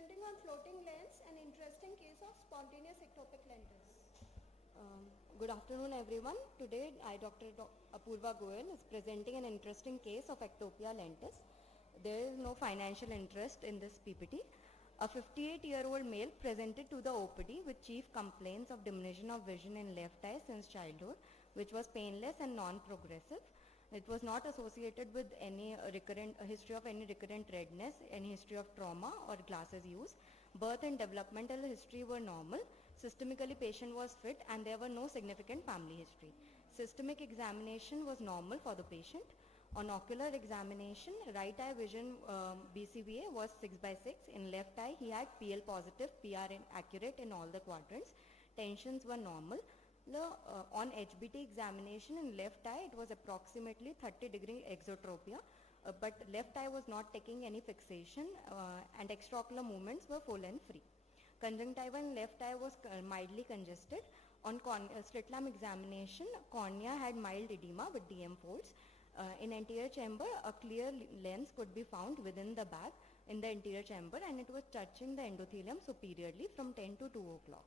presenting on floating lens, an interesting case of spontaneous ectopic lentis. Good afternoon everyone. Today I, Dr. Apurva Goyal, is presenting an interesting case of ectopia lentis. There is no financial interest in this PPT. A 58-year-old male presented to the OPD with chief complaints of diminution of vision in left eye since childhood, which was painless and non-progressive. It was not associated with any history of any recurrent redness, any history of trauma or glasses use. Birth and developmental history were normal. Systemically, patient was fit and there were no significant family history. Systemic examination was normal for the patient. On ocular examination, right eye vision BCVA was 6/6. In left eye, he had PL positive, PR accurate in all the quadrants. Tensions were normal. On HBT examination in left eye, it was approximately 30-degree exotropia, but left eye was not taking any fixation and extraocular movements were full and free. Conjunctiva in left eye was mildly congested. On slit lamp examination, cornea had mild edema with DM folds. In anterior chamber, a clear lens could be found within the bag in the anterior chamber and it was touching the endothelium superiorly from 10 to 2 o'clock.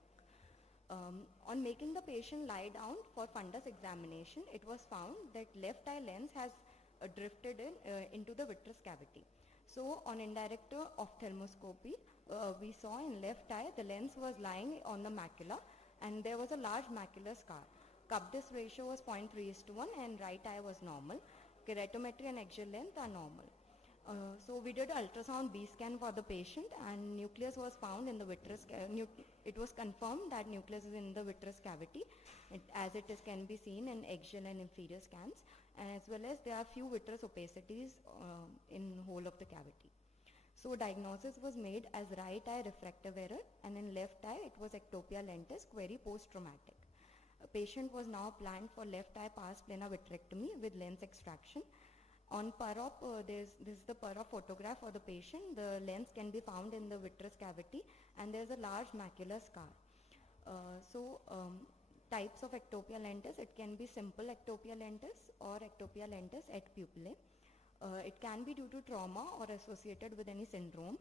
On making the patient lie down for fundus examination, it was found that left eye lens has drifted into the vitreous cavity. So on indirect ophthalmoscopy, we saw in left eye the lens was lying on the macula and there was a large macular scar. Cup-disc ratio was 0.3:1 and right eye was normal. Keratometry and axial length are normal. So we did ultrasound B scan for the patient and nucleus was found in the vitreous. It was confirmed that nucleus is in the vitreous cavity as it can be seen in axial and inferior scans, and as well as there are few vitreous opacities in whole of the cavity. So diagnosis was made as right eye refractive error and in left eye it was ectopia lentis query post-traumatic. A patient was now planned for left eye pars plana vitrectomy with lens extraction. On per-op, this is the per-op photograph for the patient. The lens can be found in the vitreous cavity and there is a large macular scar. Types of ectopia lentis, it can be simple ectopia lentis or ectopia lentis et pupillae. It can be due to trauma or associated with any syndrome.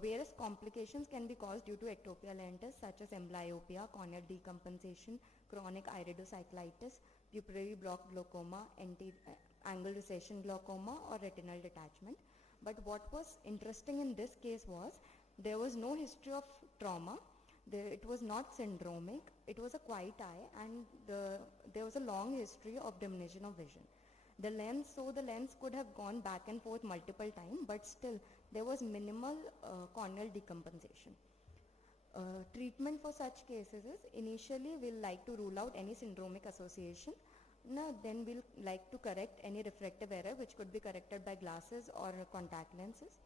Various complications can be caused due to ectopia lentis such as amblyopia, corneal decompensation, chronic iridocyclitis, pupillary block glaucoma, angle recession glaucoma or retinal detachment. But what was interesting in this case was there was no history of trauma. It was not syndromic. It was a quiet eye and there was a long history of diminution of vision. The lens could have gone back and forth multiple times, but still there was minimal corneal decompensation. Treatment for such cases is initially we'll like to rule out any syndromic association. Then we'll like to correct any refractive error which could be corrected by glasses or contact lenses.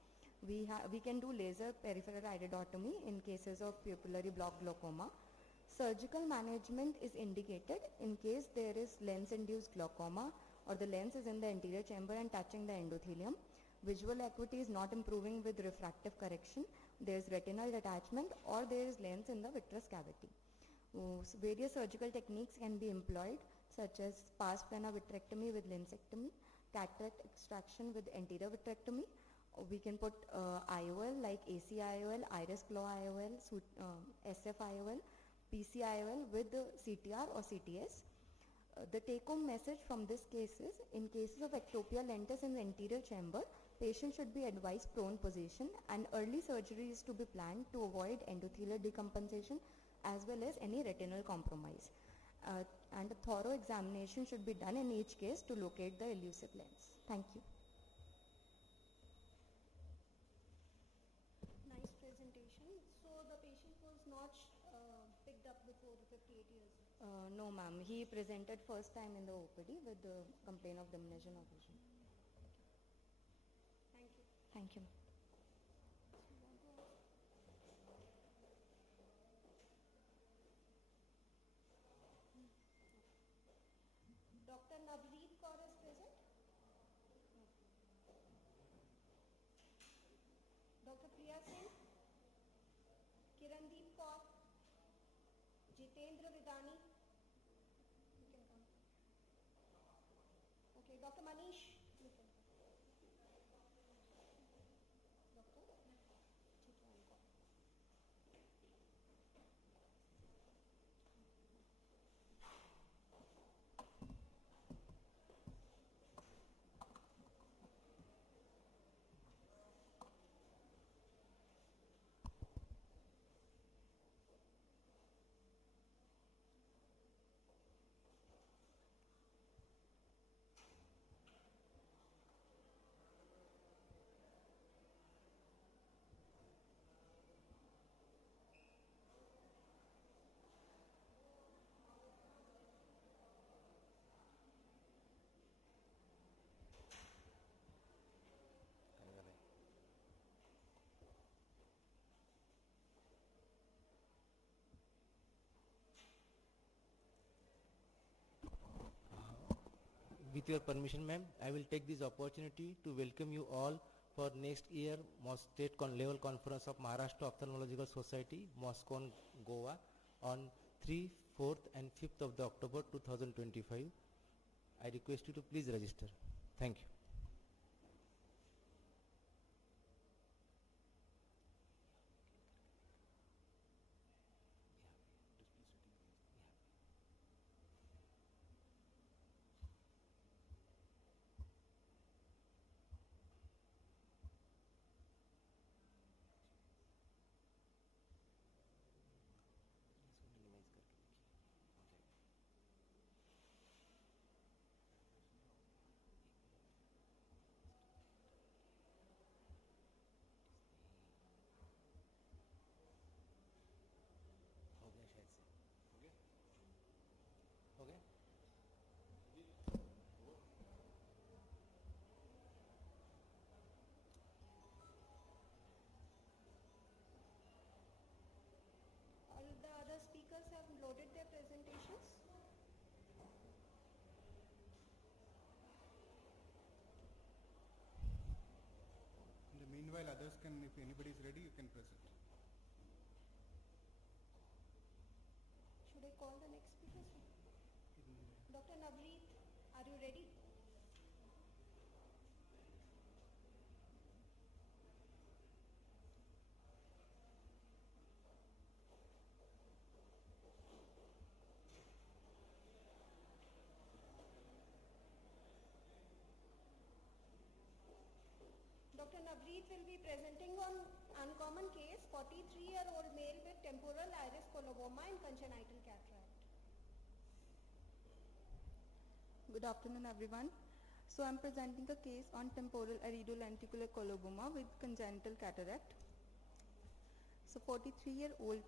We can do laser peripheral iridotomy in cases of pupillary block glaucoma. Surgical management is indicated in case there is lens-induced glaucoma or the lens is in the anterior chamber and touching the endothelium. Visual acuity is not improving with refractive correction. There is retinal detachment or there is lens in the vitreous cavity. Various surgical techniques can be employed such as pars plana vitrectomy with lensectomy, cataract extraction with anterior vitrectomy. We can put IOL like ACIOL, iris claw IOL, SFIOL, PCIOL with CTR or CTS. The take-home message from this case is, in cases of ectopia lentis in the anterior chamber, patient should be advised prone position and early surgery is to be planned to avoid endothelial decompensation as well as any retinal compromise. And a thorough examination should be done in each case to locate the elusive lens. Thank you. Nice presentation. So the patient was not picked up before 58 years? No ma'am, he presented first time in the OPD with the complaint of diminution of vision. Thank you. Thank you. Dr. Navneet Kaur is present. Dr. Priya Singh, Kirandeep Kaur, Jitendra Vidani. You can come. Okay, Dr. Manish. You can come. Doctor? With your permission, ma'am, I will take this opportunity to welcome you all for next year state level conference of Maharashtra Ophthalmological Society, Moscow, Goa, on 3, 4th and 5th of the October 2025. I request you to please register. Thank you. All the other speakers have loaded their presentations. In the meanwhile, others can, if anybody is ready, you can present. Should I call the next speaker? Dr. Navreet, are you ready? Dr. Navreet will be presenting on uncommon case, 43-year-old male with temporal iris coloboma and congenital cataract. Good afternoon, everyone. So I'm presenting a case on temporal iridolenticular coloboma with congenital cataract. So 43-year-old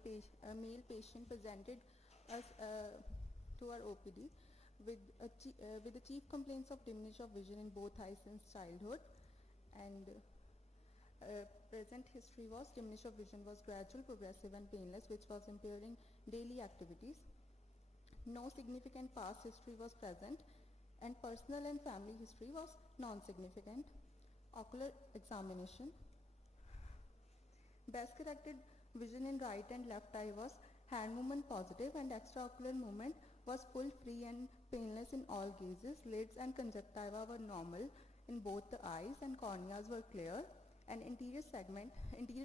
male patient presented us to our OPD with the chief complaints of diminution of vision in both eyes since childhood, and present history was diminution of vision was gradual, progressive and painless, which was impairing daily activities. No significant past history was present, and personal and family history was non-significant. Ocular examination. Best corrected vision in right and left eye was hand movement positive, and extraocular movement was full, free and painless in all gazes. Lids and conjunctiva were normal in both the eyes, and corneas were clear, and interior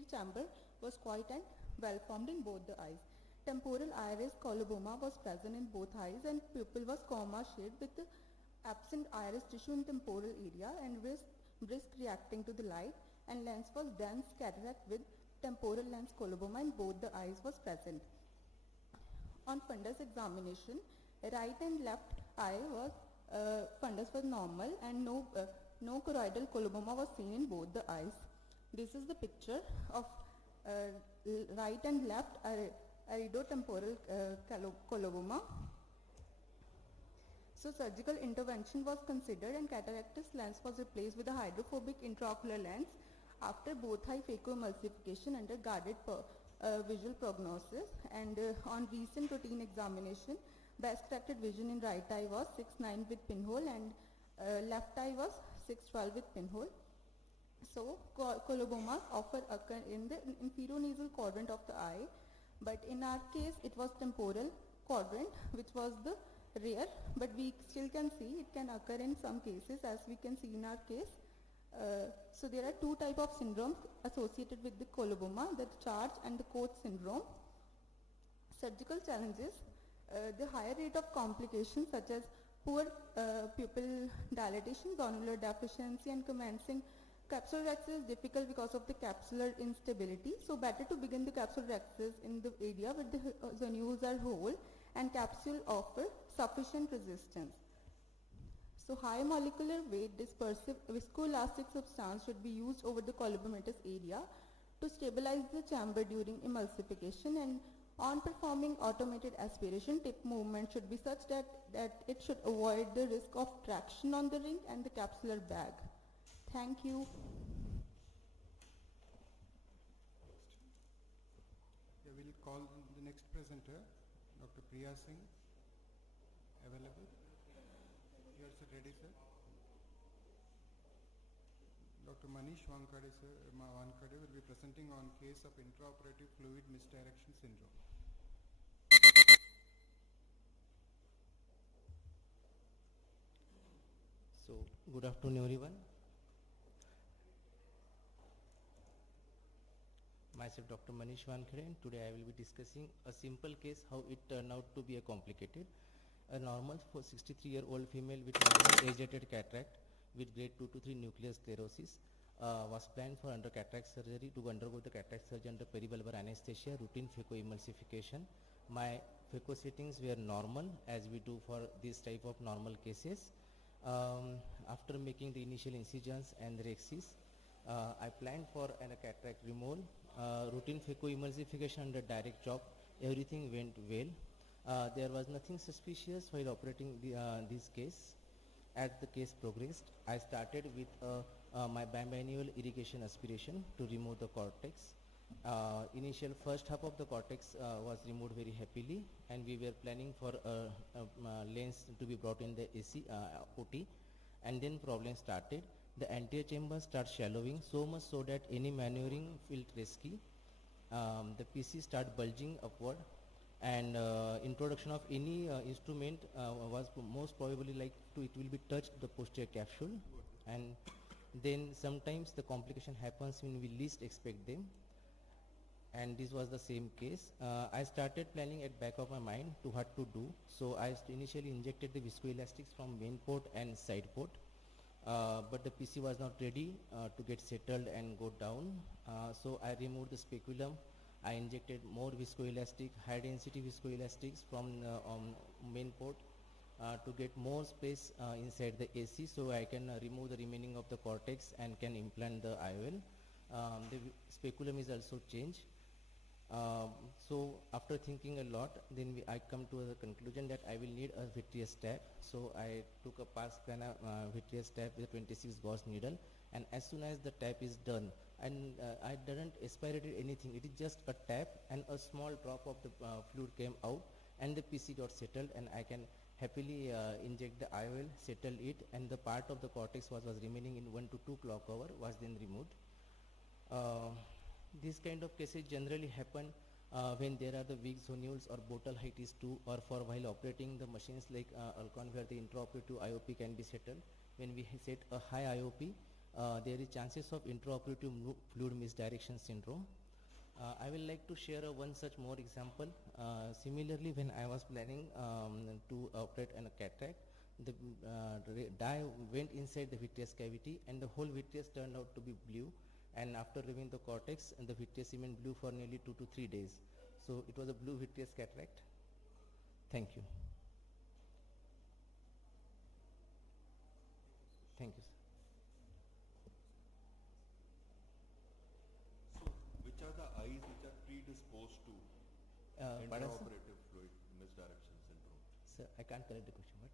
chamber was quite and well formed in both the eyes. Temporal iris coloboma was present in both eyes, and pupil was comma shade with the absent iris tissue in temporal area and brisk reacting to the light, and lens was dense cataract with temporal lens coloboma in both the eyes was present. On fundus examination, right and left eye was fundus was normal, and no choroidal coloboma was seen in both the eyes. This is the picture of right and left iridotemporal coloboma. So surgical intervention was considered, and cataractous lens was replaced with a hydrophobic intraocular lens after both eye phacoemulsification under guarded visual prognosis. And on recent routine examination, best corrected vision in right eye was 6/9 with pinhole, and left eye was 6/12 with pinhole. So colobomas often occur in the inferonasal quadrant of the eye, but in our case it was temporal quadrant, which was the rare, but we still can see it can occur in some cases, as we can see in our case. So there are two types of syndromes associated with the coloboma, the Charge and the Koch syndrome. Surgical challenges, the higher rate of complications such as poor pupil dilatation, zonular deficiency, and commencing capsulorhexis is difficult because of the capsular instability. So better to begin the capsulorhexis in the area where the zonules are whole and capsule offer sufficient resistance. So high molecular weight dispersive viscoelastic substance should be used over the colobomatous area to stabilize the chamber during emulsification, and on performing automated aspiration, tip movement should be such that it should avoid the risk of traction on the ring and the capsular bag. Thank you. Yeah, we'll call the next presenter, Dr. Priya Singh. Available? Yes, sir, ready, sir. Dr. Manish Wankade, sir, Wankade will be presenting on case of intraoperative fluid misdirection syndrome. So, good afternoon everyone. Myself Dr. Manish Wankade, and today I will be discussing a simple case how it turned out to be a complicated. A normal for 63-year-old female with normal age-dated cataract with grade 2 to 3 nuclear sclerosis was planned for under cataract surgery to undergo the cataract surgery under peribulbar anesthesia, routine phacoemulsification. My phaco settings were normal as we do for this type of normal cases. After making the initial incisions and rexis, I planned for a cataract removal, routine phacoemulsification under direct chop. Everything went well. There was nothing suspicious while operating this case. As the case progressed, I started with my bimanual irrigation aspiration to remove the cortex. Initial first half of the cortex was removed very happily, and we were planning for a lens to be brought in the AC OT, and then problem started. The anterior chamber starts shallowing so much so that any maneuvering felt risky. The PC start bulging upward, and introduction of any instrument was most probably like it will be touched the posterior capsule, and then sometimes the complication happens when we least expect them, and this was the same case. I started planning at back of my mind to what to do, so I initially injected the viscoelastics from main port and side port, but the PC was not ready to get settled and go down, so I removed the speculum. I injected more viscoelastic, high density viscoelastics from main port to get more space inside the AC, so I can remove the remaining of the cortex and can implant the IOL. The speculum is also changed. So after thinking a lot, then I come to the conclusion that I will need a vitreous tab. So I took a pars plana vitreous tab with a 26 gauge needle, and as soon as the tab is done, and I didn't aspirated anything, it is just a tab and a small drop of the fluid came out, and the PC got settled, and I can happily inject the IOL, settle it, and the part of the cortex was remaining in 1 to 2 clock hour was then removed. This kind of cases generally happen when there are the weak zonules or botal height is too, or for while operating the machines like Alcon, where the intraoperative IOP can be settled. When we set a high IOP, there is chances of intraoperative fluid misdirection syndrome. I will like to share one such more example. Similarly, when I was planning to operate on a cataract, the dye went inside the vitreous cavity, and the whole vitreous turned out to be blue, and after removing the cortex, and the vitreous remained blue for nearly 2 to 3 days. So it was a blue vitreous cataract. Thank you. Thank you, sir. So, which are the eyes which are predisposed to Pardon, sir? intraoperative fluid misdirection syndrome? Sir, I can't correct the question, but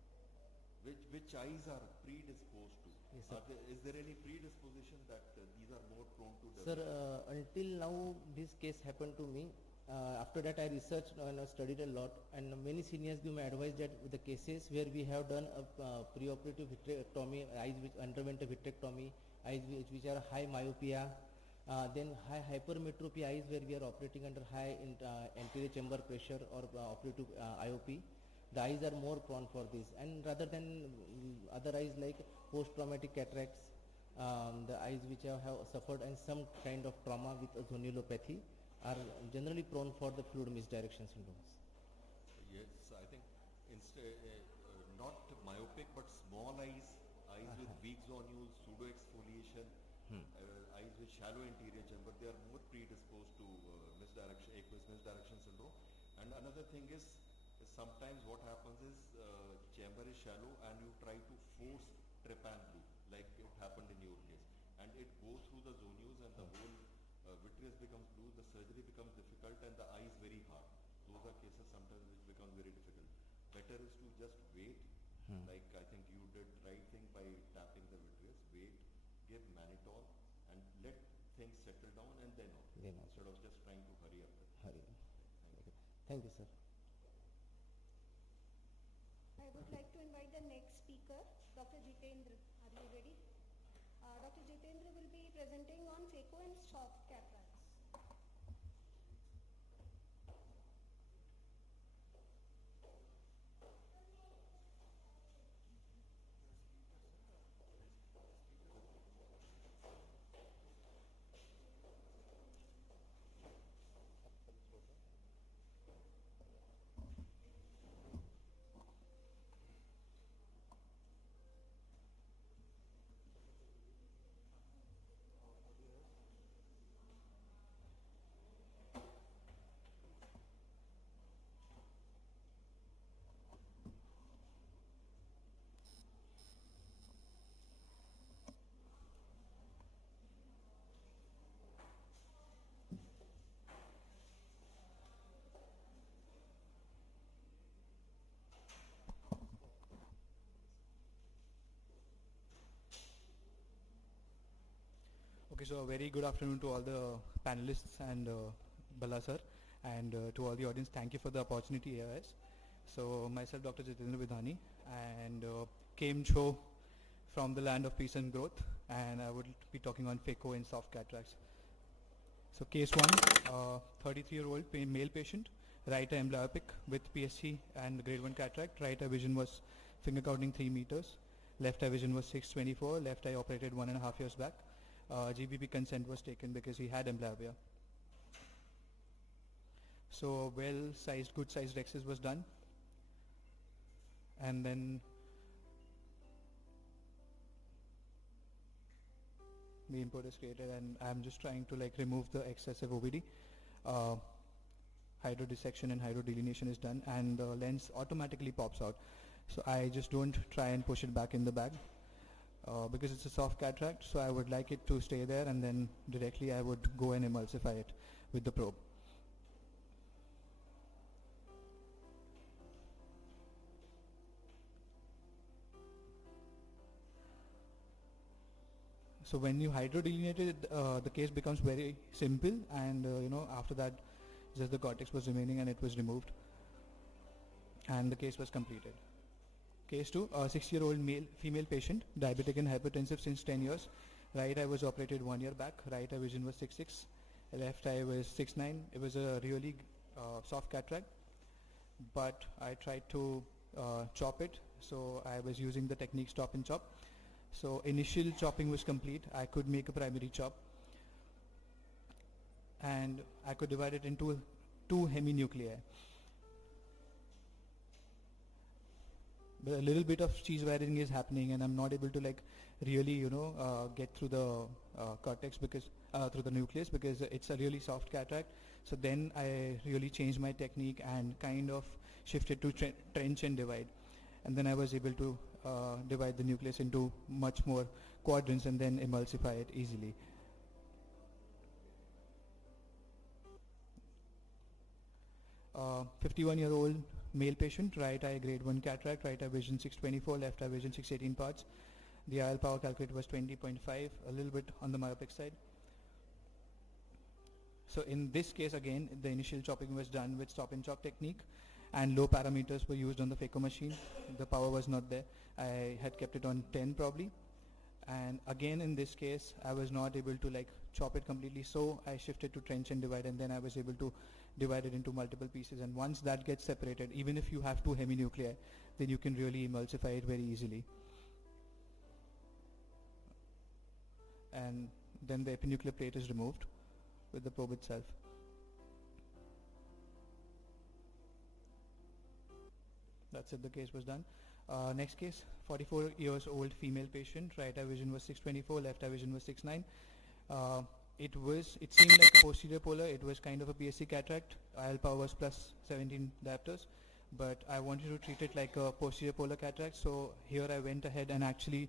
Which eyes are predisposed to? Yes, sir. Is there any predisposition that these are more prone to sir, develop? until now this case happened to me. After that I researched and studied a lot, and many seniors give me advice that the cases where we have done a preoperative vitrectomy, eyes which underwent a vitrectomy, eyes which are high myopia, then high hypermetropia eyes where we are operating under high anterior chamber pressure or operative IOP, the eyes are more prone for this, and rather than other eyes like post-traumatic cataracts, the eyes which have suffered and some kind of trauma with a zonulopathy are generally prone for the fluid misdirection syndromes. Yes, I think not myopic but small eyes, with weak zonules, pseudo exfoliation, eyes with shallow anterior chamber, they are more predisposed to aqueous misdirection syndrome. And another thing is sometimes what happens is chamber is shallow and you try to force trypan through, like it happened in your case, and it goes through the zonules and the whole vitreous becomes blue, the surgery becomes difficult and the eye is very hard. Those are cases sometimes which become very difficult. Better is to just wait, like I think you did right thing by tapping the vitreous, wait, give mannitol and let things settle down and then instead of just trying to hurry up. Thank you, sir. I would like to invite the next speaker. speaker, Dr. Jitendra. Are you ready? Dr. Jitendra will be presenting on phaco and soft cataracts. Okay, so a very good afternoon to all the panelists and Bala sir, and to all the audience. Thank you for the opportunity, AIS. So myself, Dr. Jitendra Vidhani, and came show from the land of peace and growth, and I would be talking on phaco and soft cataracts. So case 1, 33-year-old male patient, right eye amblyopic with PSC and grade 1 cataract. Right eye vision was finger counting 3 meters. Left eye vision was 624. Left eye operated 1.5 years back. GBP consent was taken because he had amblyopia. So well-sized, good-sized rexes was done, and then the import is created, and I'm just trying to like remove the excessive OVD. Hydrodissection and hydrodelineation is done, and the lens automatically pops out. So I just don't try and push it back in the bag. Because it's a soft cataract, so I would like it to stay there, and then directly I would go and emulsify it with the probe. So when you hydrodelinate it, the case becomes very simple, and after that just the cortex was remaining and it was removed, and the case was completed. Case 2, a 6-year-old female patient, diabetic and hypertensive since 10 years. Right eye was operated 1 year back. Right eye vision was 6.6. Left eye was 6.9. It was a really soft cataract, but I tried to chop it. So I was using the technique stop and chop. So initial chopping was complete. I could make a primary chop, and I could divide it into 2 heminuclei. But a little bit of cheese wiring is happening, and I'm not able to like really get through the cortex because through the nucleus, because it's a really soft cataract. So then I really changed my technique and kind of shifted to trench and divide, and then I was able to divide the nucleus into much more quadrants and then emulsify it easily. Uh, 51-year-old male patient, right eye grade 1 cataract, right eye vision 624, left eye vision 618 parts. The IL power calculated was 20.5, a little bit on the myopic side. So in this case again, the initial chopping was done with stop and chop technique, and low parameters were used on the phaco machine. The power was not there. I had kept it on 10 probably. And again in this case, I was not able to like chop it completely, so I shifted to trench and divide, and then I was able to divide it into multiple pieces. And once that gets separated, even if you have 2 heminuclei, then you can really emulsify it very easily. And then the epinuclear plate is removed with the probe itself. That's it, the case was done. Next case, 44 years old female patient, right eye vision was 624, left eye vision was 6.9. It seemed like a posterior polar. It was kind of a PSC cataract. IL power was plus 17 diopters, but I wanted to treat it like a posterior polar cataract. So here I went ahead and actually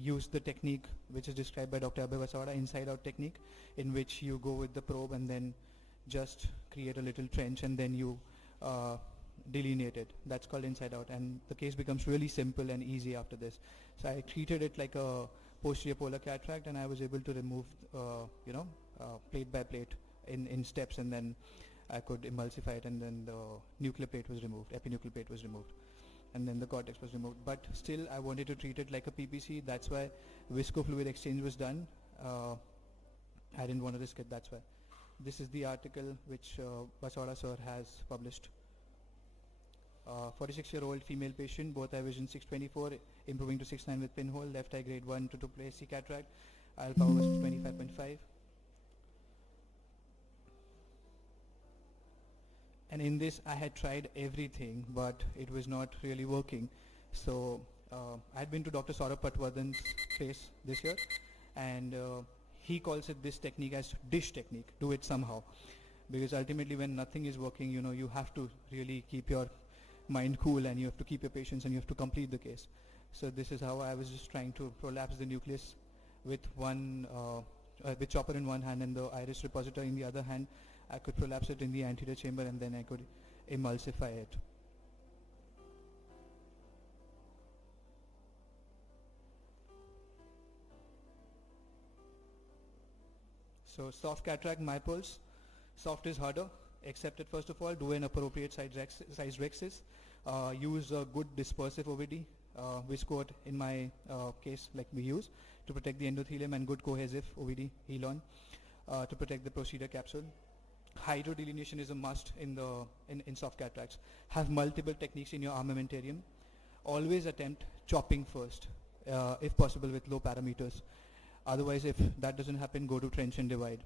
used the technique which is described by Dr. Abhay Vasawada, inside out technique, in which you go with the probe and then just create a little trench and then you delineate it. That's called inside out, and the case becomes really simple and easy after this. So I treated it like a posterior polar cataract, and I was able to remove plate by plate in steps, and then I could emulsify it, and then the nuclear plate was removed, epinuclear plate was removed. and then the cortex was removed. But still, I wanted to treat it like a PPC. That's why viscofluid exchange was done. I didn't want to risk it. That's why. This is the article which Basoda sir has published. 46-year-old female patient, both eye vision 624, improving to 6.9 with pinhole, left eye grade 1 to 2 AC cataract, alpha was 25.5. And in this I had tried everything, but it was not really working. So I had been to Dr. Saurabh Patwardhan's place this year, and he calls it this technique as dish technique, do it somehow. Because ultimately when nothing is working, you know, you have to really keep your mind cool, and you have to keep your patience, and you have to complete the case. So this is how I was just trying to prolapse the nucleus with with chopper in one hand and the iris repositor in the other hand. I could prolapse it in the anterior chamber, and then I could emulsify it. So soft cataract, my pulse. Soft is harder. Accept it first of all. Do an appropriate size rexis. Use a good dispersive OVD. Viscoat in my case, like we use, to protect the endothelium, and good cohesive OVD, Helon, to protect the procedure capsule. Hydrodelineation is a must in soft cataracts. Have multiple techniques in your armamentarium. Always attempt chopping first, if possible with low parameters. Otherwise, if that doesn't happen, go to trench and divide.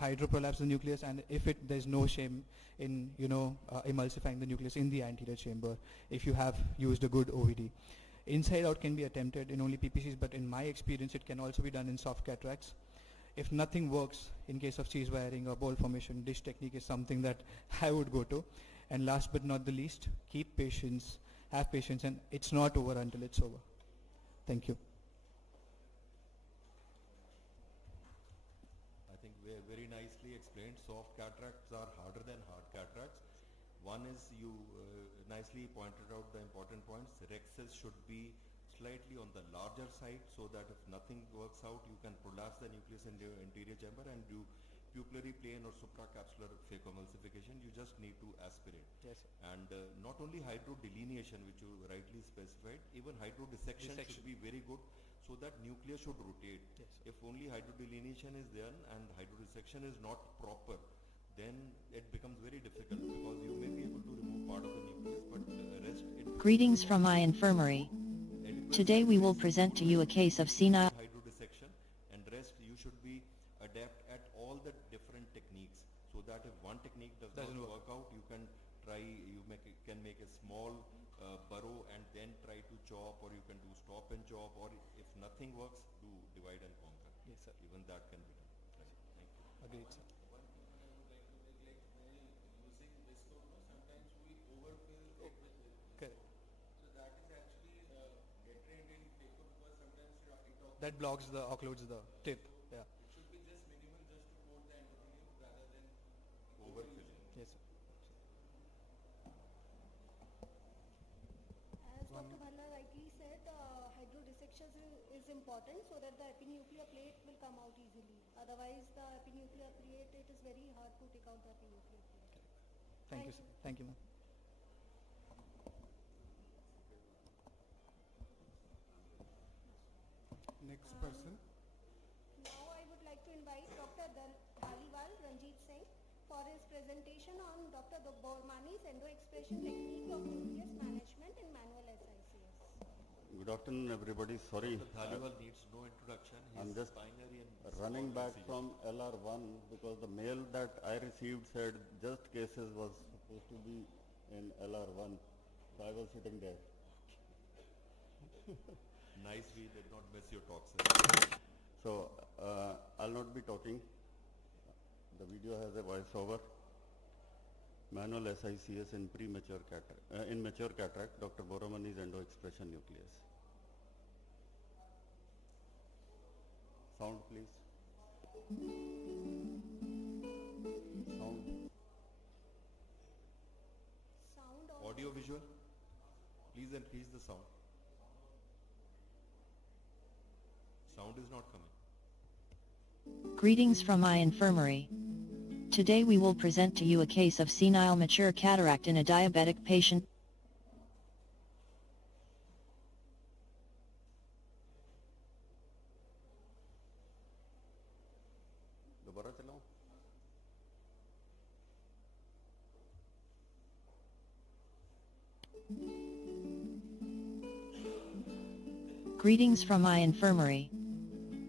Hydroprolapse the nucleus, and if there's no shame in emulsifying the nucleus in the anterior chamber if you have used a good OVD. Inside out can be attempted in only PPCs, but in my experience it can also be done in soft cataracts. If nothing works, in case of cheese wiring or ball formation, dish technique is something that I would go to. And last but not the least, keep patience, have patience, and it's not over until it's over. Thank you. I think very nicely explained. Soft cataracts are harder than hard cataracts. One is you nicely pointed out the important points. Rexes should be slightly on the larger side, so that if nothing works out, you can prolapse the nucleus in the anterior chamber and do pupillary plane or supracapsular phacoemulsification. You just need to aspirate. Yes. And not only hydrodelineation, which you rightly specified, even hydrodissection should be very good, so that nucleus should rotate. Yes. If only hydrodelineation is there and hydrodissection is not proper, then it becomes very difficult, because you may be able to remove part of the nucleus, but rest it. Greetings from my infirmary. Today we will present to you a case of senile Hydrodissection, and rest you should be adept at all the different techniques, so that if one technique doesn't work out, you can try, can make a small burrow and then try to chop, or you can do stop and chop, or if nothing works, do divide and conquer. Yes, sir. Even that can be done. Right. Thank you. Agreed, sir. Correct. That blocks the, occludes the tip. Yeah. Overfilling. Yes, sir. As Dr. Bhalla rightly said, hydrodissection is important, so that the epinuclear plate will come out easily. Otherwise, the epinuclear plate, it is very hard to take out the epinuclear plate. Thank you, sir. Thank you, ma'am. Next person. Now I would like to invite Dr. Dhaliwal Ranjit Singh for his presentation on Dr. Bormani's endo-expression technique of nucleus management in manual SICS. Good afternoon, everybody. Sorry, Dr. Dhaliwal needs no introduction. I'm He's just pioneer in running small back incision. from LR1 because the mail that I received said just cases was supposed to be in LR1. So I was sitting there. Nice, we did not miss your talk, sir. So I'll not be talking. The video has a voiceover. Manual SICS in premature cataract, in mature cataract, Dr. Boromani's endo-expression nucleus. Sound, please. Sound. Sound on. Audio visual, please increase the sound. Sound is not coming. Greetings from my infirmary. Today we will present to you a case of senile mature cataract in a diabetic patient. Greetings from my infirmary.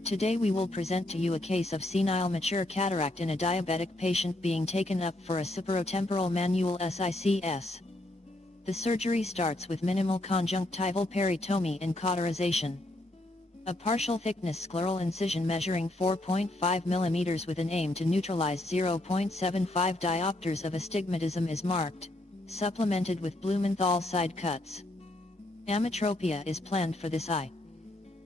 Today we will present to you a case of senile mature cataract in a diabetic patient being taken up for a superotemporal manual SICS. The surgery starts with minimal conjunctival peritomy and cauterization. A partial thickness scleral incision measuring 4.5 mm with an aim to neutralize 0.75 diopters of astigmatism is marked, supplemented with Blumenthal side cuts. Ametropia is planned for this eye.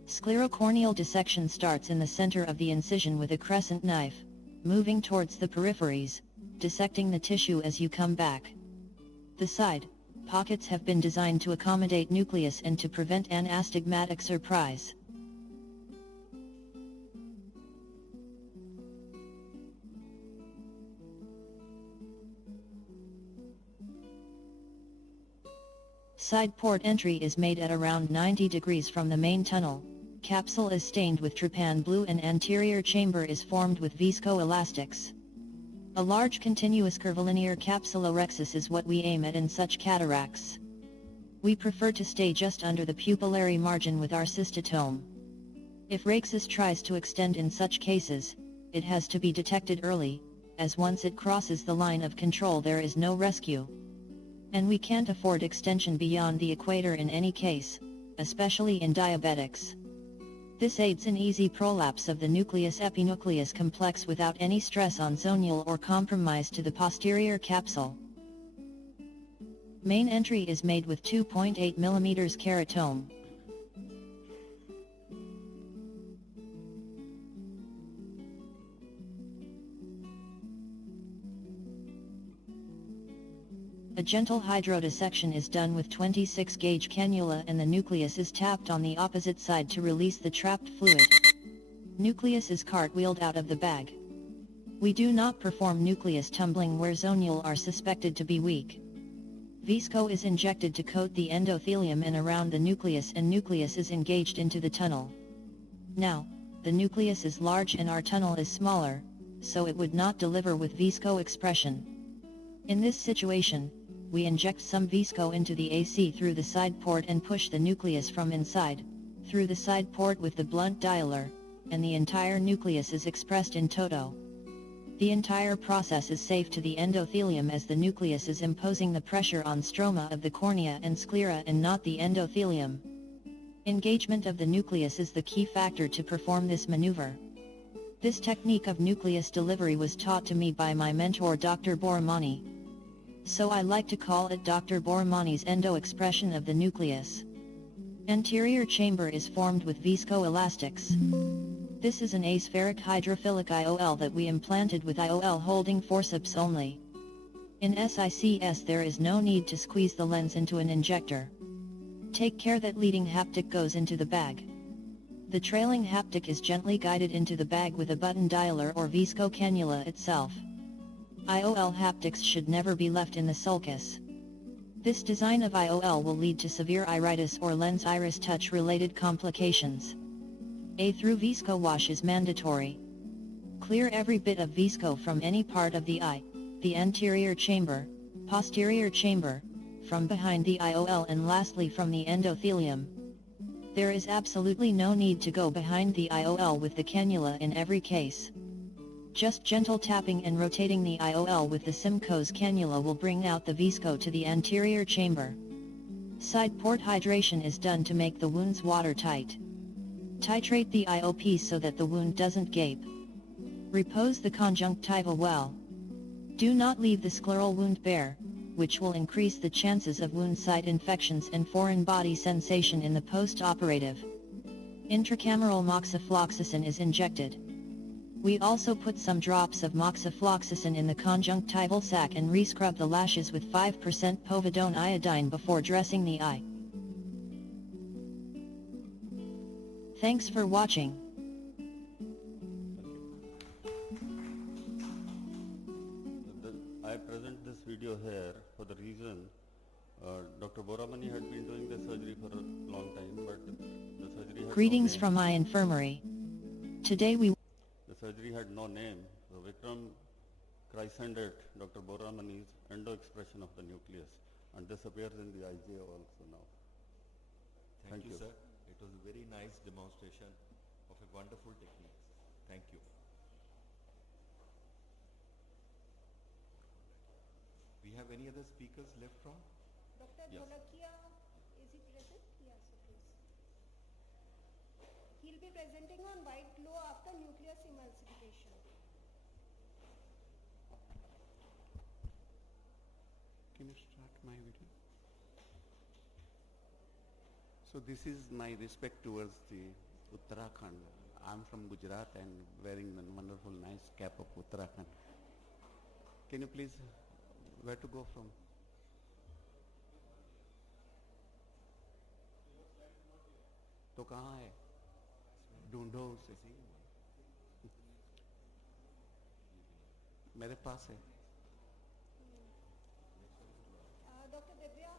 Sclerocorneal dissection starts in the center of the incision with a crescent knife, moving towards the peripheries, dissecting the tissue as you come back. The side pockets have been designed to accommodate nucleus and to prevent an astigmatic surprise. Side port entry is made at around 90 degrees from the main tunnel. Capsule is stained with trypan blue and anterior chamber is formed with viscoelastics. A large continuous curvilinear capsulorhexis is what we aim at in such cataracts. We prefer to stay just under the pupillary margin with our cystotome. If rhexis tries to extend in such cases, it has to be detected early, as once it crosses the line of control there is no rescue. And we can't afford extension beyond the equator in any case, especially in diabetics. This aids in easy prolapse of the nucleus-epinucleus complex without any stress on zonule or compromise to the posterior capsule. Main entry is made with 2.8 mm keratome. A gentle hydrodissection is done with 26 gauge cannula and the nucleus is tapped on the opposite side to release the trapped fluid. Nucleus is cartwheeled out of the bag. We do not perform nucleus tumbling where zonule are suspected to be weak. Visco is injected to coat the endothelium and around the nucleus and nucleus is engaged into the tunnel. Now, the nucleus is large and our tunnel is smaller, so it would not deliver with visco expression. In this situation, we inject some visco into the AC through the side port and push the nucleus from inside, through the side port with the blunt dialer, and the entire nucleus is expressed in toto. The entire process is safe to the endothelium as the nucleus is imposing the pressure on stroma of the cornea and sclera and not the endothelium. Engagement of the nucleus is the key factor to perform this maneuver. This technique of nucleus delivery was taught to me by my mentor Dr. Boromani. So I like to call it Dr. Boromani's endo-expression of the nucleus. Anterior chamber is formed with viscoelastics. This is an aspheric hydrophilic IOL that we implanted with IOL holding forceps only. In SICS there is no need to squeeze the lens into an injector. Take care that leading haptic goes into the bag. The trailing haptic is gently guided into the bag with a button dialer or visco cannula itself. IOL haptics should never be left in the sulcus. This design of IOL will lead to severe iritis or lens iris touch related complications. A through visco wash is mandatory. Clear every bit of visco from any part of the eye, the anterior chamber, posterior chamber, from behind the IOL and lastly from the endothelium. There is absolutely no need to go behind the IOL with the cannula in every case. Just gentle tapping and rotating the IOL with the Simcoe's cannula will bring out the visco to the anterior chamber. Side port hydration is done to make the wounds watertight. Titrate the IOP so that the wound doesn't gape. Repose the conjunctiva well. Do not leave the scleral wound bare, which will increase the chances of wound site infections and foreign body sensation in the post-operative. Intracameral moxifloxacin is injected. We also put some drops of moxifloxacin in the conjunctival sac and rescrub the lashes with 5% povidone iodine before dressing the eye. Thanks for watching. I present this video here for the reason Dr. Boromani had been doing the surgery for a long time, but the surgery had Greetings no name. from my infirmary. Today we The surgery had no name, so Vikram christened it Dr. Boromani's endo-expression of the nucleus, and this appears in the IJ also now. Thank you, you. sir. It It was a very nice demonstration of a wonderful technique. Thank you. We have any other speakers left from? Dr. Yes. Dholakia, is he present? Yes, please. He'll be presenting on white glow after nucleus emulsification. Can you start my video? So this is my respect towards the Uttarakhand. I'm from Gujarat and wearing the wonderful nice cap of Uttarakhand. Can you please, where to go from? तो कहाँ है? ढूंढो उसे. मेरे पास है. Dr. Divya,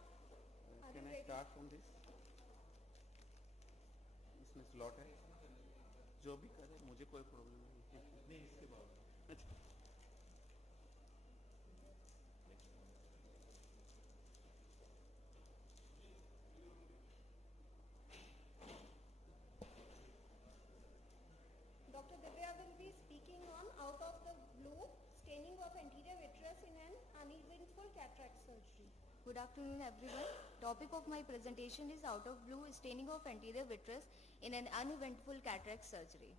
are Can you I ready? start from this? इसमें slot है. जो भी करे मुझे कोई प्रॉब्लम नहीं. नहीं इसके बाद. अच्छा. Dr. Divya will be speaking on out of the blue staining of anterior vitreous in an uneventful cataract surgery. Good afternoon everyone. Topic of my presentation is out of blue staining of anterior vitreous in an uneventful cataract surgery.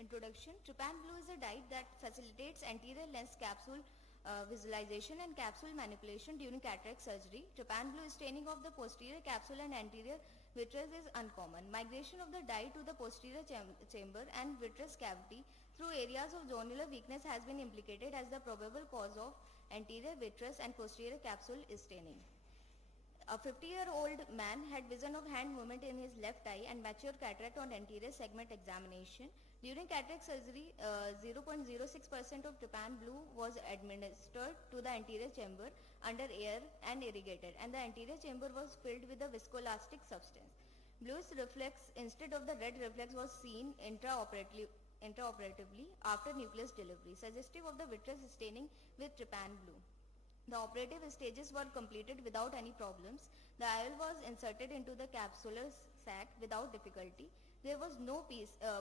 Introduction. Trypan blue is a dye that facilitates anterior lens capsule visualization and capsule manipulation during cataract surgery. Trypan blue staining of the posterior capsule and anterior vitreous is uncommon. Migration of the dye to the posterior chamber and vitreous cavity through areas of zonular weakness has been implicated as the probable cause of anterior vitreous and posterior capsule staining. A 50-year-old man had vision of hand movement in his left eye and mature cataract on anterior segment examination. During cataract surgery, 0.06% of trypan blue was administered to the anterior chamber under air and irrigated, and the anterior chamber was filled with a viscoelastic substance. Bluish reflex instead of the red reflex was seen intraoperatively after nucleus delivery, suggestive of the vitreous staining with trypan blue. The operative stages were completed without any problems. The IOL was inserted into the capsular sac without difficulty. There was no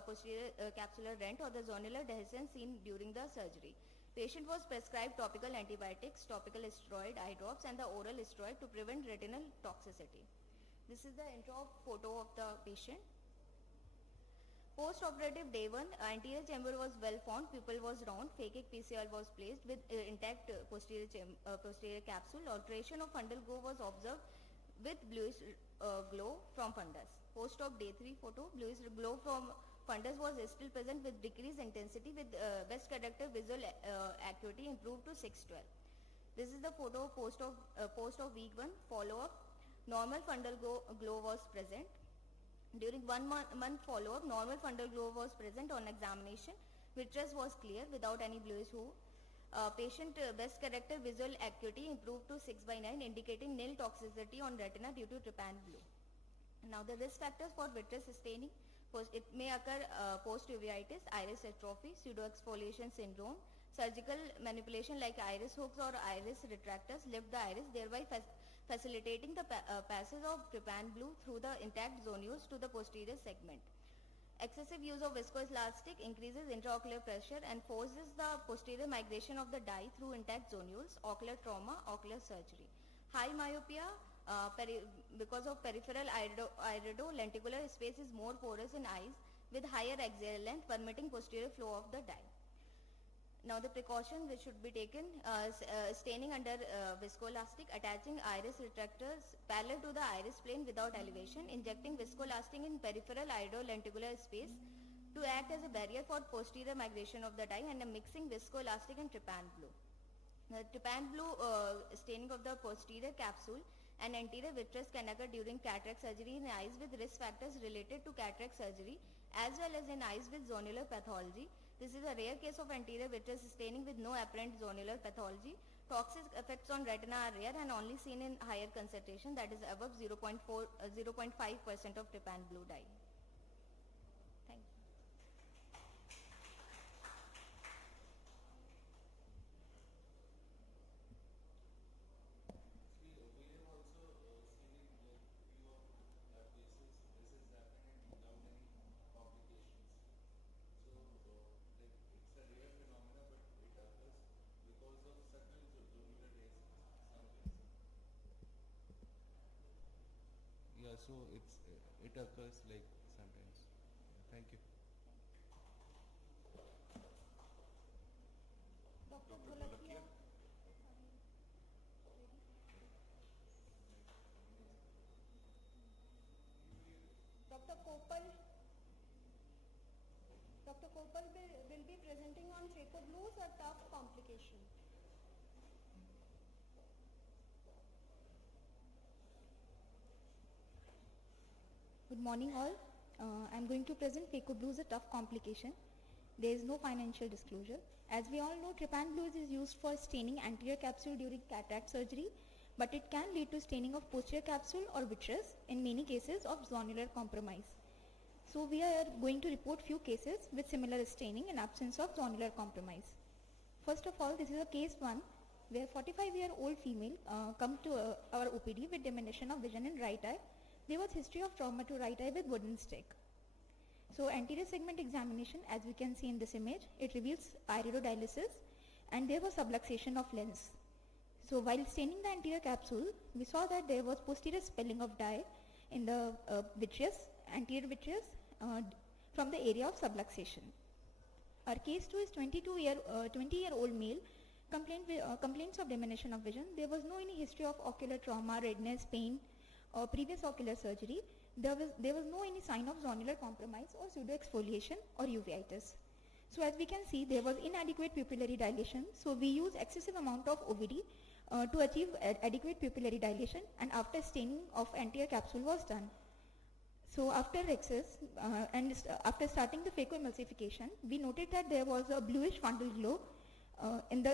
posterior capsular rent or the zonular dehiscence seen during the surgery. Patient was prescribed topical antibiotics, topical steroid eye drops and the oral steroid to prevent retinal toxicity. This is the intro photo of the patient. Post-operative day 1, anterior chamber was well formed, pupil was round, phakic PCL was placed with intact posterior capsule. Alteration of fundal glow was observed with bluish glow from fundus. Post-op day 3 photo, bluish glow from fundus was still present with decreased intensity with best corrective visual acuity improved to 612. This is the photo of post-op week 1 follow-up. Normal fundal glow was present. During 1 month follow-up, normal fundal glow was present on examination. Vitreous was clear without any bluish hue. Patient best corrective visual acuity improved to 6/9, indicating nil toxicity on retina due to trypan blue. Now the risk factors for vitreous staining. It may occur post-uveitis, iris atrophy, pseudoexfoliation syndrome. Surgical manipulation like iris hooks or iris retractors lift the iris, thereby facilitating the passage of trypan blue through the intact zonules to the posterior segment. Excessive use of viscoelastic increases intraocular pressure and forces the posterior migration of the dye through intact zonules, ocular trauma, ocular surgery. High myopia because of peripheral iridolenticular space is more porous in eyes with higher axial length permitting posterior flow of the dye. Now the precaution which should be taken, staining under viscoelastic, attaching iris retractors parallel to the iris plane without elevation, injecting viscoelastic in peripheral iridolenticular space to act as a barrier for posterior migration of the dye, and mixing viscoelastic and trypan blue. The trypan blue staining of the posterior capsule and anterior vitreous can occur during cataract surgery in eyes with risk factors related to cataract surgery as well as in eyes with zonular pathology. This is a rare case of anterior vitreous staining with no apparent zonular pathology. Toxic effects on retina are rare and only seen in higher concentration, that is above 0.5% of trypan blue dye. Thank you. so it occurs like sometimes. Thank you. Dr. Dholakia. Dr. Kopal. Dr. Kopal will be presenting on phaco blues, a tough complication. Good morning all. I am going to present phaco blues, a tough complication. There is no financial disclosure. As we all know, trypan blues is used for staining anterior capsule during cataract surgery, but it can lead to staining of posterior capsule or vitreous in many cases of zonular compromise. So we are going to report few cases with similar staining in absence of zonular compromise. First of all, this is a case 1 where 45-year-old female come to our OPD with diminution of vision in right eye. There was history of trauma to right eye with wooden stick. So anterior segment examination, as we can see in this image, it reveals iridodialysis and there was subluxation of lens. So while staining the anterior capsule, we saw that there was posterior spilling of dye in the vitreous, anterior vitreous from the area of subluxation. Our case 2 is 20-year-old male complaints of diminution of vision. There was no any history of ocular trauma, redness, pain or previous ocular surgery. There was no any sign of zonular compromise or pseudoexfoliation or uveitis. So as we can see, there was inadequate pupillary dilation. So we use excessive amount of OVD to achieve adequate pupillary dilation, and after staining of anterior capsule was done. So after rhexis after starting the phacoemulsification, we noted that there was a bluish fundal glow and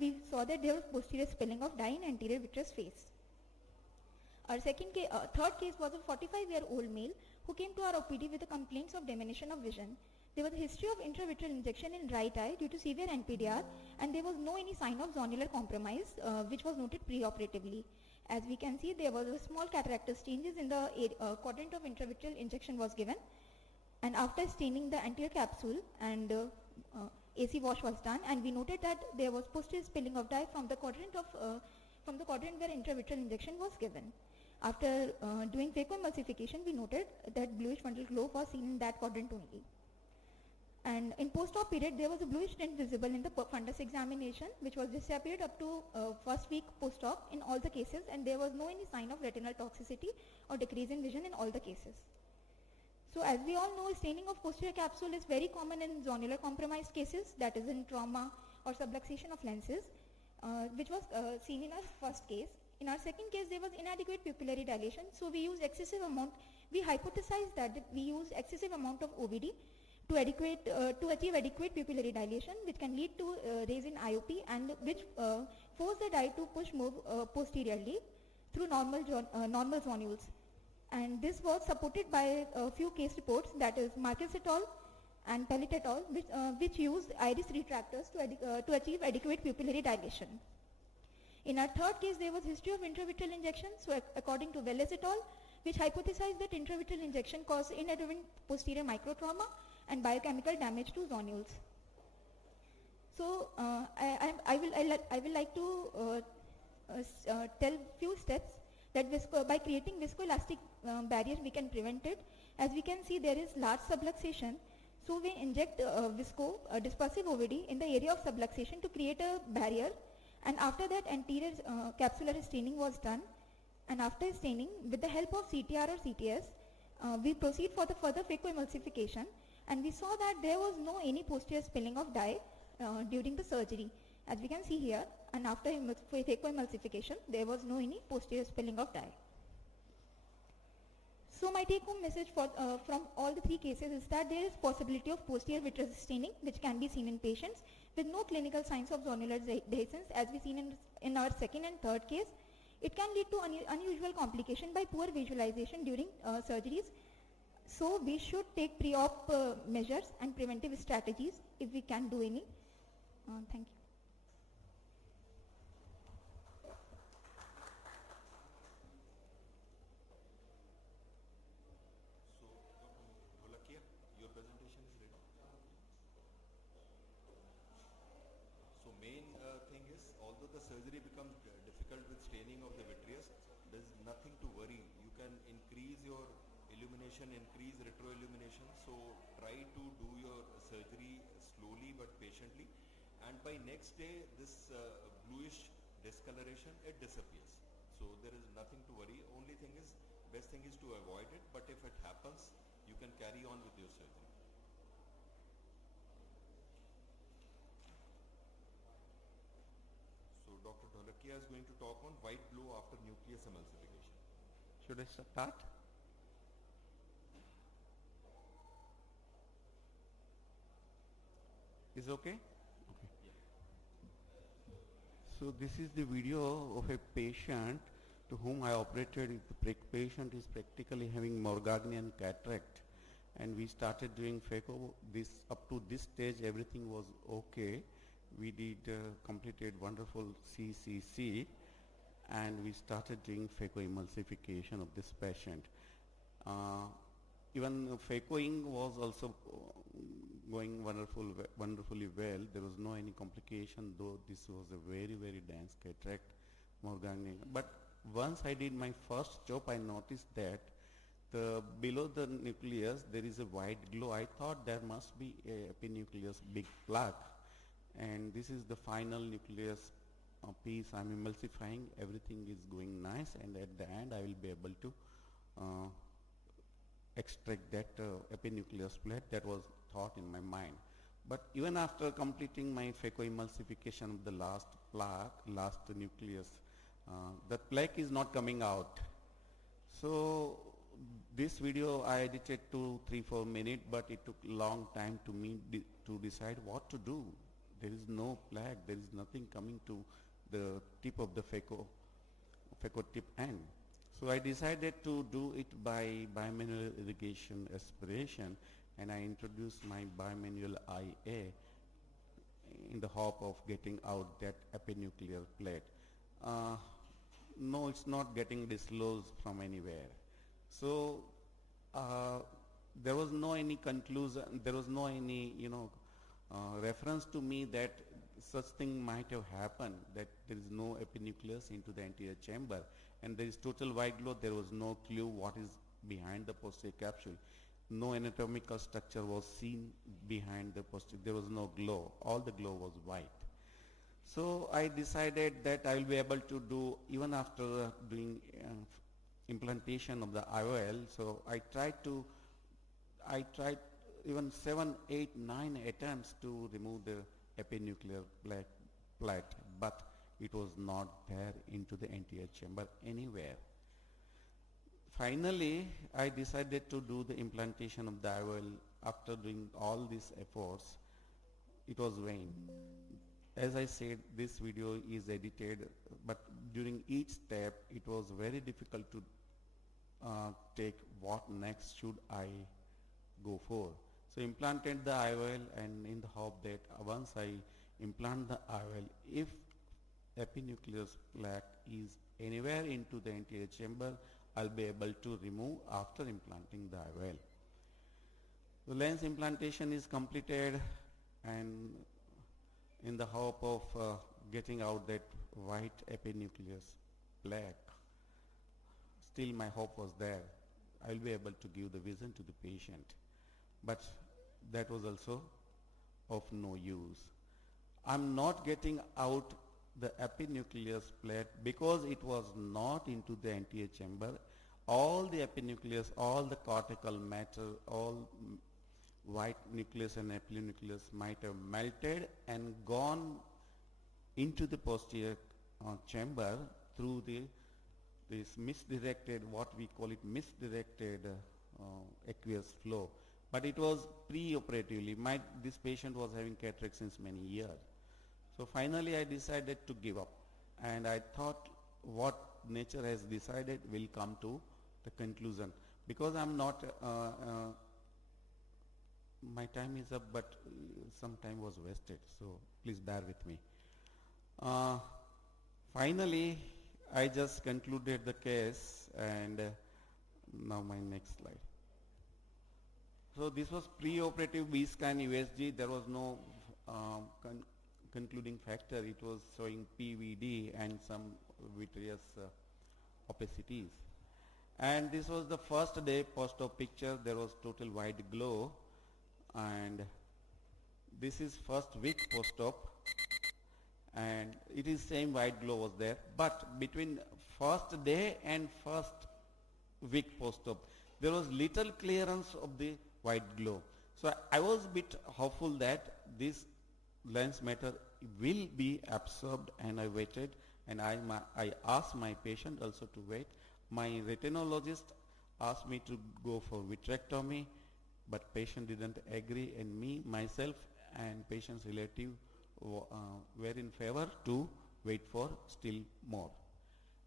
we saw that there was posterior spilling of dye in anterior vitreous face. Our third case was a 45-year-old male who came to our OPD with the complaints of diminution of vision. There was a history of intravitreal injection in right eye due to severe NPDR, and there was no any sign of zonular compromise which was noted preoperatively. As we can see, there was a small cataractus changes in the quadrant of intravitreal injection was given, and after staining the anterior capsule and AC wash was done, and we noted that there was posterior spilling of dye from the quadrant where intravitreal injection was given. After doing phacoemulsification, we noted that bluish fundal glow was seen in that quadrant only. And in post-op period, there was a bluish tint visible in the fundus examination, which was disappeared up to first week post-op in all the cases, and there was no any sign of retinal toxicity or decrease in vision in all the cases. So as we all know, staining of posterior capsule is very common in zonular compromised cases, that is in trauma or subluxation of lenses, which was seen in our first case. In our second case, there was inadequate pupillary dilation, so we hypothesized that we use excessive amount of OVD to achieve adequate pupillary dilation, which can lead to raise in IOP and which force the dye to push more posteriorly through normal zonules. And this was supported by a few case reports, that is Marcus et al. And Pellet et al., which used iris retractors to achieve adequate pupillary dilation. In our third case, there was history of intravitreal injection, so according to Welles et al., which hypothesized that intravitreal injection caused inadvertent posterior microtrauma and biochemical damage to zonules. So I will like to tell few steps that by creating viscoelastic barrier we can prevent it. As we can see, there is large subluxation, so we inject dispersive OVD in the area of subluxation to create a barrier, and after that anterior capsular staining was done, and after staining with the help of CTR or CTS, we proceed for the further phacoemulsification, and we saw that there was no any posterior spilling of dye during the surgery, as we can see here, and after phacoemulsification there was no any posterior spilling of dye. So my take home message from all the three cases is that there is possibility of posterior vitreous staining which can be seen in patients with no clinical signs of zonular dehiscence, as we seen in our second and third case. It can lead to unusual complication by poor visualization during surgeries. So we should take pre-op measures and preventive strategies if we can do any. Thank you. So, Dholakia, your presentation is ready. So main thing is, although the surgery becomes difficult with staining of the vitreous, there is nothing to worry illumination, increase retroillumination. So try to do your surgery slowly but patiently, and by next day this bluish discoloration, it disappears. So there is nothing to worry. Only thing is, best thing is to avoid it, but if it happens, you can carry on with your surgery. So Dr. Dholakia is going to talk on white glow after nucleus emulsification. Should I start? Is okay? Okay. So this is the video of a patient to whom I operated. The patient is practically having Morganian cataract, and we started doing phaco. This up to this stage everything was okay. We did completed wonderful CCC, and we started doing phacoemulsification of this patient. Even phacoing was also going wonderfully well. There was no any complication, though this was a very, very dense cataract, Morganian. But once I did my first job, I noticed that below the nucleus there is a white glow. I thought there must be a epinucleus big plaque, and this is the final nucleus piece. I'm emulsifying. Everything is going nice, and at the end I will be able to extract that epinucleus plate that was thought in my mind. But even after completing my phacoemulsification of the last plaque, last nucleus, the plaque is not coming out. So this video I edited 2-3-4 minutes, but it took long time to me to decide what to do. There is no plaque, there is nothing coming to the tip of the phaco tip end. So I decided to do it by bimanual irrigation aspiration, and I introduced my bimanual IA in the hope of getting out that epinuclear plate. No, it's not getting dislodged from anywhere. So there was no any conclusion, there was no any reference to me that such thing might have happened, that there is no epinucleus into the anterior chamber, and there is total white glow. There was no clue what is behind the posterior capsule. No anatomical structure was seen behind the posterior. There was no glow. All the glow was white. So I decided that I will be able to do, even after doing implantation of the IOL. So I tried even 7, 8, 9 attempts to remove the epinuclear plate, but it was not there into the anterior chamber anywhere. Finally, I decided to do the implantation of the IOL. After doing all these efforts, it was vain. As I said, this video is edited, but during each step, it was very difficult to take what next should I go for. So implanted the IOL, and in the hope that once I implant the IOL, if epinucleus plaque is anywhere into the anterior chamber, I'll be able to remove after implanting the IOL. The lens implantation is completed, and in the hope of getting out that white epinucleus plaque, still my hope was there. I'll be able to give the vision to the patient. But that was also of no use. I'm not getting out the epinucleus plate because it was not into the anterior chamber. All the epinucleus, all the cortical matter, all white nucleus and epinucleus might have melted and gone into the posterior chamber through this misdirected, what we call it misdirected aqueous flow. But it was pre-operatively. This patient was having cataract since many years. So finally I decided to give up, and I thought what nature has decided will come to the conclusion. Because I'm not, my time is up, but some time was wasted, so please bear with me. Finally, I just concluded the case, and now my next slide. So this was pre-operative B-scan USG. There was no concluding factor. It was showing PVD and some vitreous opacities. And this was the first day post-op picture. There was total white glow. And this is first week post-op. And it is same white glow was there. But between first day and first week post-op, there was little clearance of the white glow. So I was a bit hopeful that this lens matter will be absorbed, and I waited, and I asked my patient also to wait. My retinologist asked me to go for vitrectomy, but patient didn't agree, and me, myself, and patient's relative were in favor to wait for still more.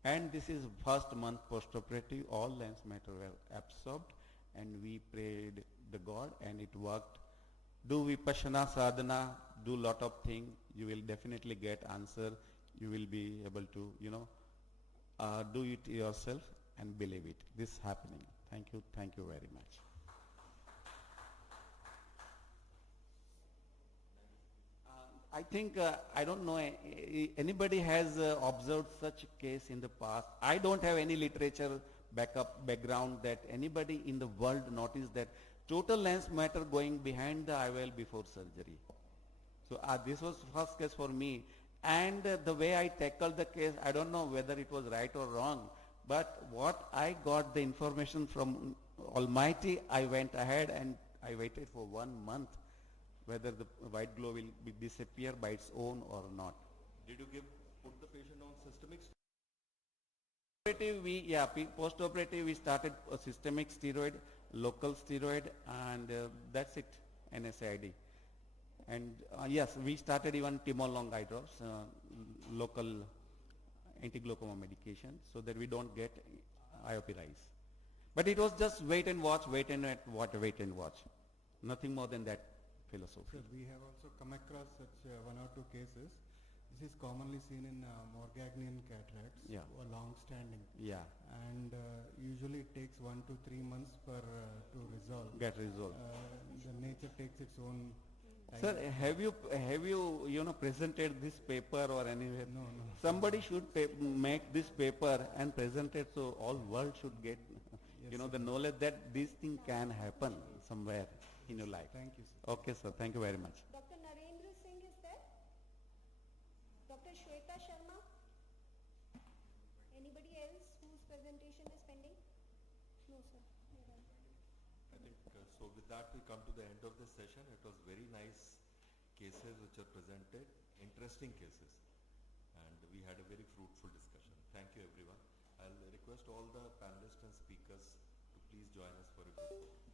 And this is first month post-operative, all lens matter were absorbed, and we prayed the God, and it worked. Do vipassana sadhana, do lot of things, you will definitely get answer. You will be able to, do it yourself and believe it. This is happening. Thank you very much. I think, I don't know, anybody has observed such a case in the past. I don't have any literature background that anybody in the world noticed that total lens matter going behind the IOL before surgery. So this was first case for me. And the way I tackled the case, I don't know whether it was right or wrong, but what I got the information from Almighty, I went ahead and I waited for 1 month whether the white glow will disappear by its own or not. Did you put the patient on systemic? Post-operative we started a systemic steroid, local steroid, and that's it, NSAID. And yes, we started even timolong eye drops, local anti-glaucoma medication, so that we don't get IOP rise. But it was just wait and watch. Nothing more than that philosophy. Sir, we have also come across such 1 or 2 cases. This is commonly seen in Morgagnian cataracts, or long-standing. Yeah. And usually it takes 1 to 3 months to resolve. Get resolved. The nature takes its own time. Sir, have you presented this paper or anywhere? No. Somebody should make this paper and present it, so all world should get the knowledge that this thing can happen somewhere in your life. Thank you, sir. Okay, sir. Thank you very much. Dr. Narendra Singh is there? Dr. Shweta Sharma? Anybody else whose presentation is pending? No, sir. I think so. With that, we come to the end of this session. It was very nice cases which are presented, interesting cases, and we had a very fruitful discussion. Thank you, everyone. I'll request all the panelists and speakers to please join us for a group photo.